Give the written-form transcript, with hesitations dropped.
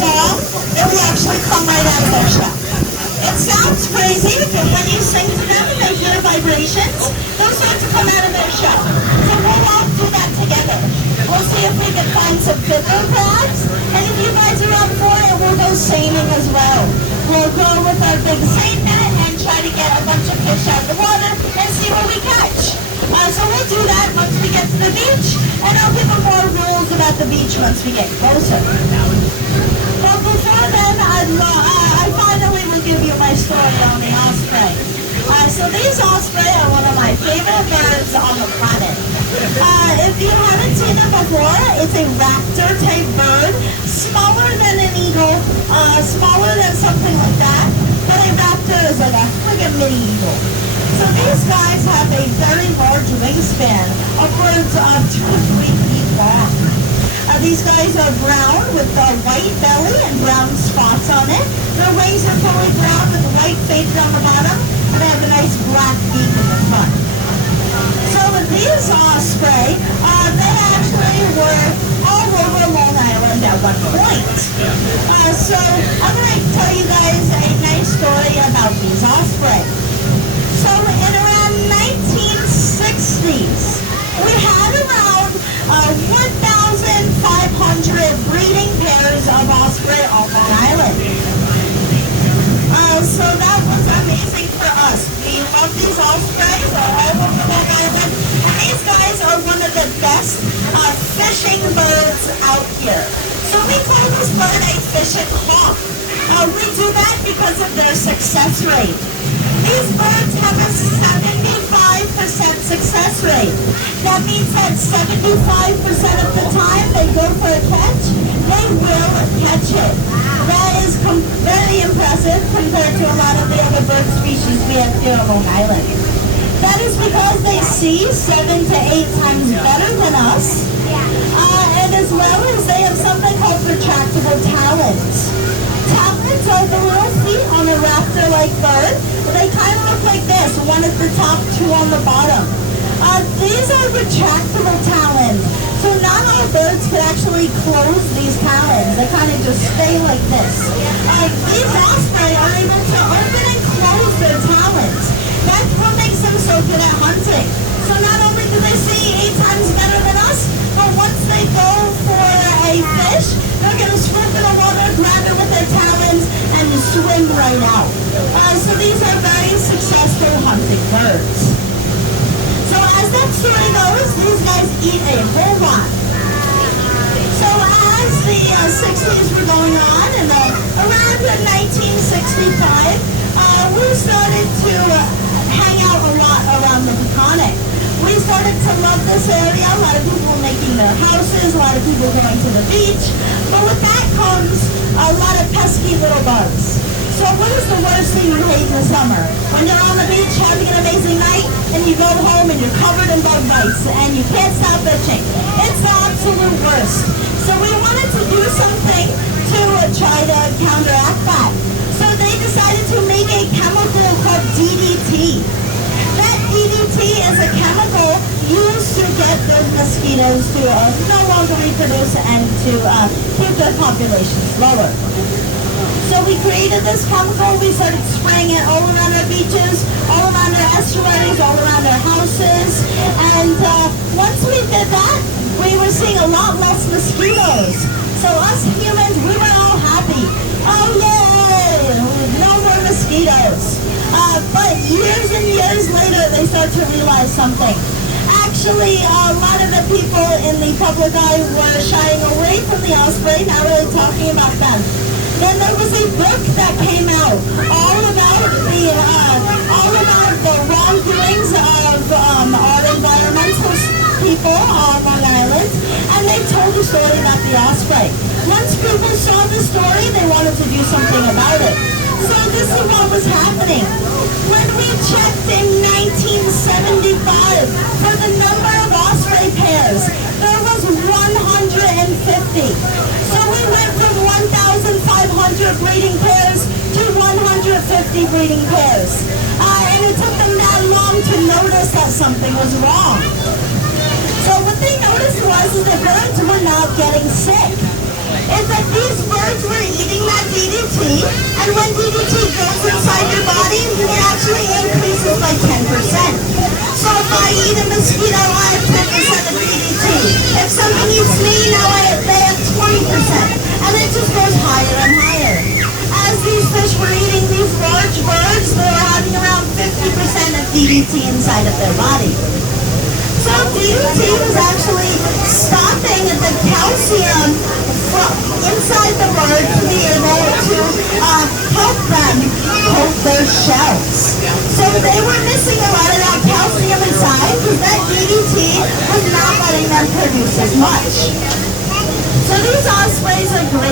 song, it will actually come right out of their shell. It sounds crazy, but when you sing to them and they hear vibrations, they'll start to come out of their shell. So we'll all do that together. We'll see if we can find some fiddler pads, and if you guys are up for it, we'll go seining as well. We'll go with our big seine net and try to get a bunch of fish out of the water and see what we catch. So we'll do that once we get to the beach, and I'll give them more rules about the beach once we get closer. But before then, I finally will give you my story on the osprey. So these osprey are one of my favorite birds on the planet. If you haven't seen it before, it's a raptor type bird, smaller than an eagle, smaller than something like that, but a raptor is like a mini eagle. So these guys have a very large wingspan, upwards of 2 to 3 feet long. These guys are brown with a white belly and brown spots on it. Their wings are fully brown with white faded on the bottom, and they have a nice black beak in the front. So with these osprey, they actually were all over Long Island at one point. So I'm going to tell you guys a nice story about these osprey. So in around 1960s, we had around 1,500 breeding pairs of osprey on Long Island. So that was amazing for us. We love these ospreys all over Long Island. And these guys are one of the best fishing birds out here. So we call this bird a fishing hawk. We do that because of their success rate. These birds have a 75% success rate. That means that 75% of the time they go for a catch, they will catch it. That is very impressive compared to a lot of the other bird species we have here on Long Island. That is because they see 7 to 8 times better than us, and as well as they have something called retractable talons. Talons are the little feet on a raptor-like bird. They kind of look like this, one at the top, 2 on the bottom. These are retractable talons. So not all birds can actually close these talons. They kind of just stay like this. These osprey are able to open and close their talons. That's what makes them so good at hunting. So not only do they see 8 times better than us, but once they go for a fish, they're going to swoop in the water, grab it with their talons, and swim right out. So these are very successful hunting birds. So as that story goes, these guys eat a whole lot. So as the 60s were going on, and around 1965, we started to hang out a lot around the Peconic. We started to love this area. A lot of people making their houses, a lot of people going to the beach. But with that comes a lot of pesky little bugs. So what is the worst thing you hate in the summer? When you're on the beach having an amazing night and you go home and you're covered in bug bites and you can't stop itching. It's the absolute worst. So we wanted to do something to try to counteract that. So they decided to make a chemical called DDT. That DDT is a chemical used to get those mosquitoes to no longer reproduce and to keep their populations lower. So we created this chemical, we started spraying it all around our beaches, all around our estuaries, all around our houses, and once we did that, we were seeing a lot less mosquitoes. So us humans, we were all happy. Oh yay! No more mosquitoes. But years and years later, they start to realize something. Actually, a lot of the people in the public eye were shying away from the osprey, not really talking about them. Then there was a book that came out all about the wrongdoings of our environmental people on Long Island, and they told a story about the osprey. Once people saw the story, they wanted to do something about it. So this is what was happening. When we checked in 1975 for the number of osprey pairs, there was 150. So we went from 1,500 breeding pairs to 150 breeding pairs. And it took them that long to notice that something was wrong. So what they noticed was that birds were not getting sick. is that these birds were eating that DDT, and when DDT goes inside your body, it actually increases by 10%. So if I eat a mosquito, I have 10% of DDT. If something eats me, now they have 20%. And it just goes higher and higher. As these fish were eating these large birds, they were having around 50% of DDT inside of their body. So DDT was actually stopping the calcium from inside the bird to be able to help them coat their shells. So they were missing a lot of that calcium inside because that DDT was not letting them produce as much. So these ospreys are great